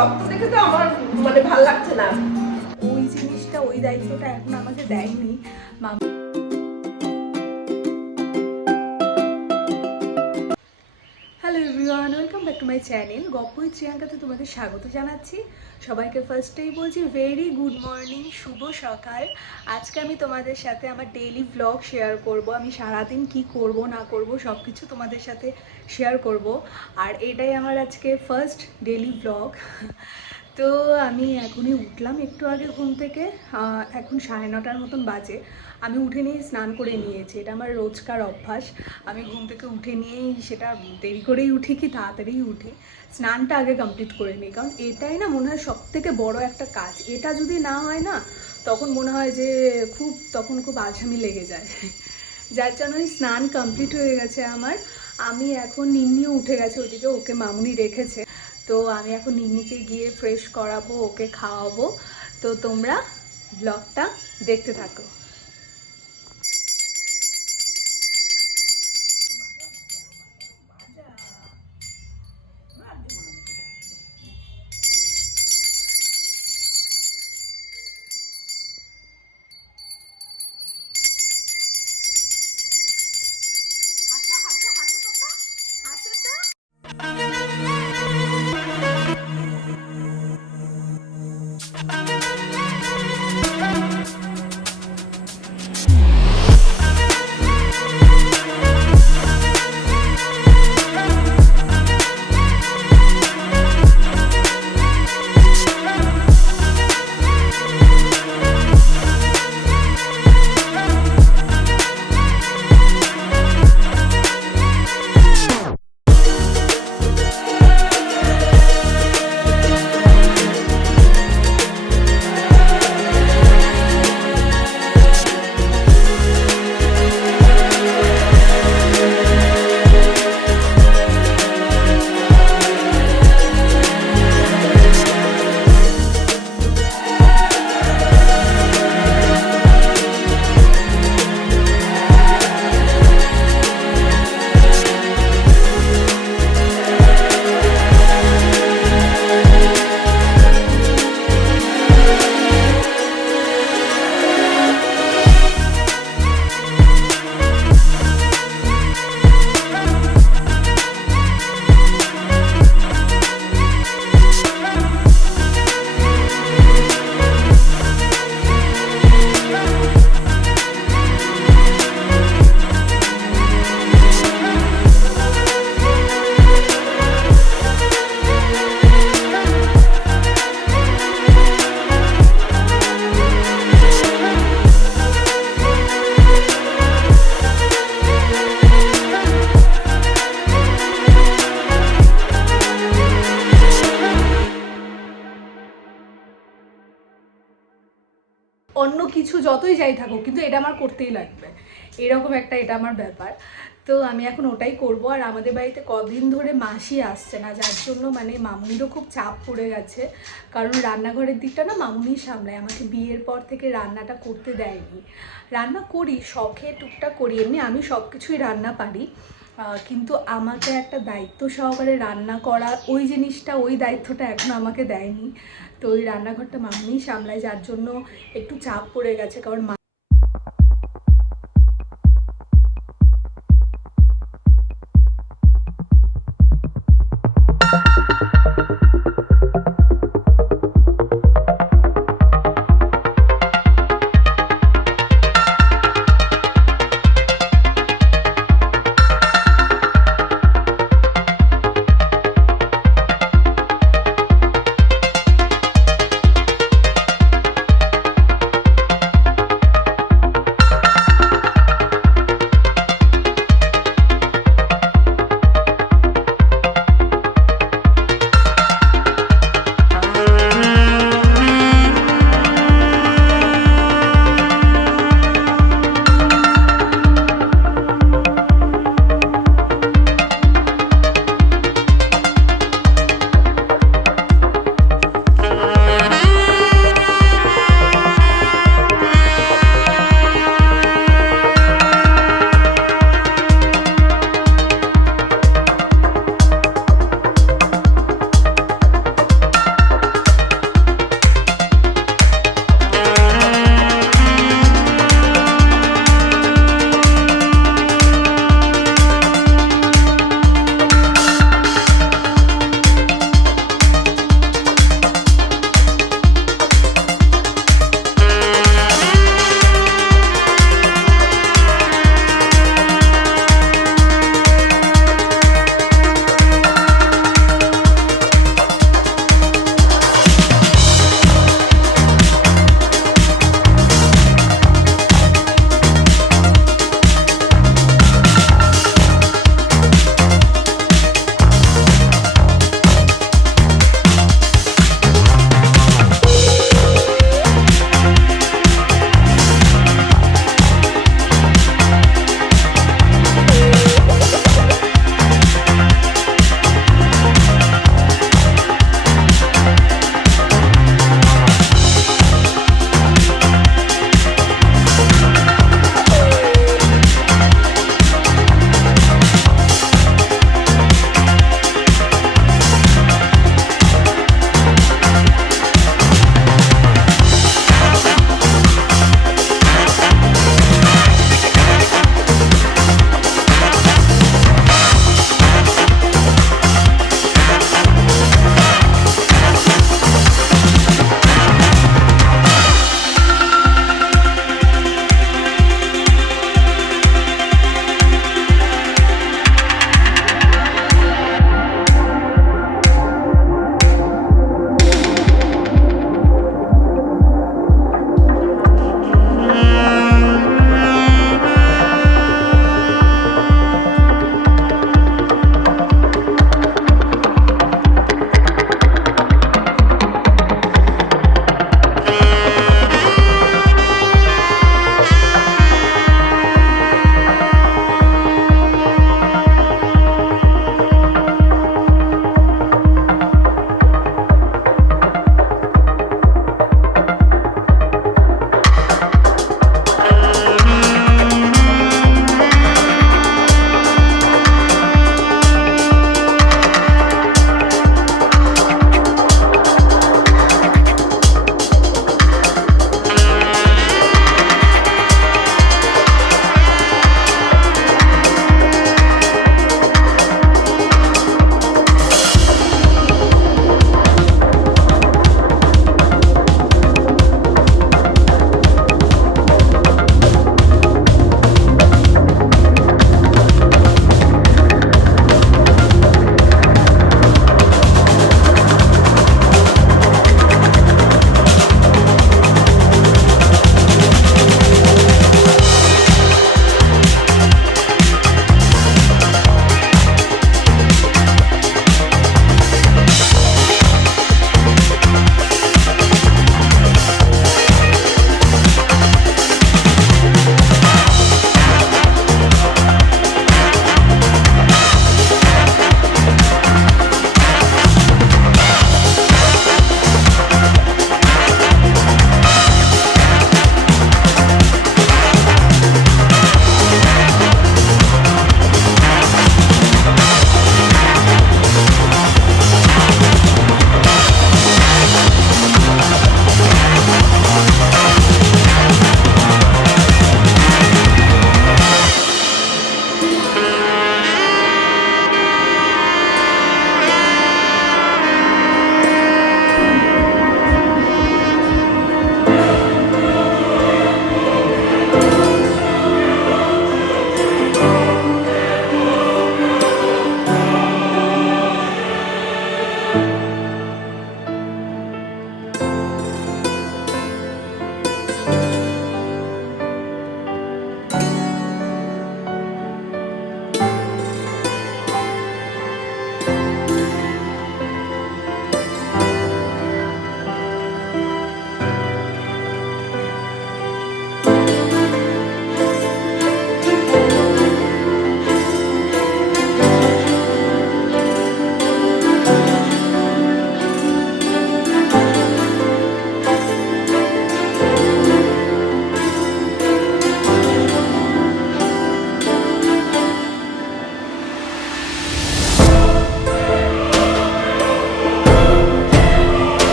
রক্ত দেখে তো আমার মানে ভালো লাগছে না। ওই জিনিসটা, ওই দায়িত্বটা এখন আমাকে দেয়নি। Hello everyone, welcome back to my channel গপ্প উইথ প্রিয়াঙ্কাতে তোমাদের স্বাগত জানাচ্ছি। সবাইকে ফার্স্টেই বলছি ভেরি গুড মর্নিং, শুভ সকাল। আজকে আমি তোমাদের সাথে আমার ডেইলি ব্লগ শেয়ার করব। আমি সারাদিন কি করব না করব সব কিছু তোমাদের সাথে শেয়ার করব। আর এটাই আমার আজকে ফার্স্ট ডেইলি ব্লগ। তো আমি এখনই উঠলাম একটু আগে ঘুম থেকে, এখন 9:30 মতন বাজে। আমি উঠে নিয়ে স্নান করে নিয়েছি, এটা আমার রোজকার অভ্যাস। আমি ঘুম থেকে উঠে নিয়েই, সেটা দেরি করেই উঠি কি তাড়াতাড়ি উঠি, স্নানটা আগে কমপ্লিট করে নিই। কারণ এটাই না মনে হয় সবথেকে বড় একটা কাজ। এটা যদি না হয় না তখন মনে হয় যে তখন খুব আলসামি লেগে যায়। যার জন্য স্নান কমপ্লিট হয়ে গেছে আমার। আমি এখন নিন্নিও উঠে গেছে ওইদিকে, ওকে মামুনি রেখেছে। তো আমি এখন নিন্নিকে গিয়ে ফ্রেশ করাবো, ওকে খাওয়াবো। তো তোমরা ব্লগটা দেখতে থাকো। অন্য কিছু যতই যাই থাকুক কিন্তু এটা আমার করতেই লাগবে, এরকম একটা এটা আমার ব্যাপার। তো আমি এখন ওটাই করব। আর আমাদের বাড়িতে কদিন ধরে মাসি আসছে না, যার জন্য মানে মামুনিরও খুব চাপ পড়ে গেছে। কারণ রান্নাঘরের দিকটা না মামুনি সামলায়, আমাকে বিয়ের পর থেকে রান্নাটা করতে দেয়নি। রান্না করি শখে, টুকটাক করি, এমনি আমি সব কিছুই রান্না পারি, কিন্তু আমাকে একটা দায়িত্ব সহকারে রান্না করা, ওই জিনিসটা, ওই দায়িত্বটা এখন আমাকে দেয়নি। তো ওই রান্নাঘরটা মামুনিই সামলায়, যার জন্য একটু চাপ পড়ে গেছে। কারণ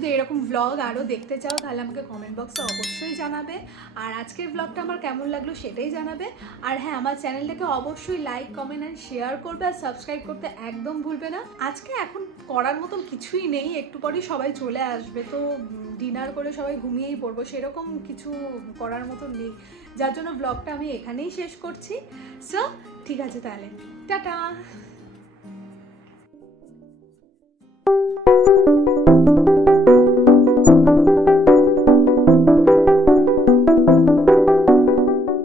যদি এরকম ভ্লগ আরও দেখতে চাও তাহলে আমাকে কমেন্ট বক্সে অবশ্যই জানাবে। আর আজকের ভ্লগটা আমার কেমন লাগলো সেটাই জানাবে। আর হ্যাঁ, আমার চ্যানেলটাকে অবশ্যই লাইক, কমেন্ট অ্যান্ড শেয়ার করবে, আর সাবস্ক্রাইব করতে একদম ভুলবে না। আজকে এখন করার মতন কিছুই নেই, একটু পরেই সবাই চলে আসবে, তো ডিনার করে সবাই ঘুমিয়েই পড়বো, সেরকম কিছু করার মতন নেই, যার জন্য ব্লগটা আমি এখানেই শেষ করছি। সো ঠিক আছে তাহলে, টাটা।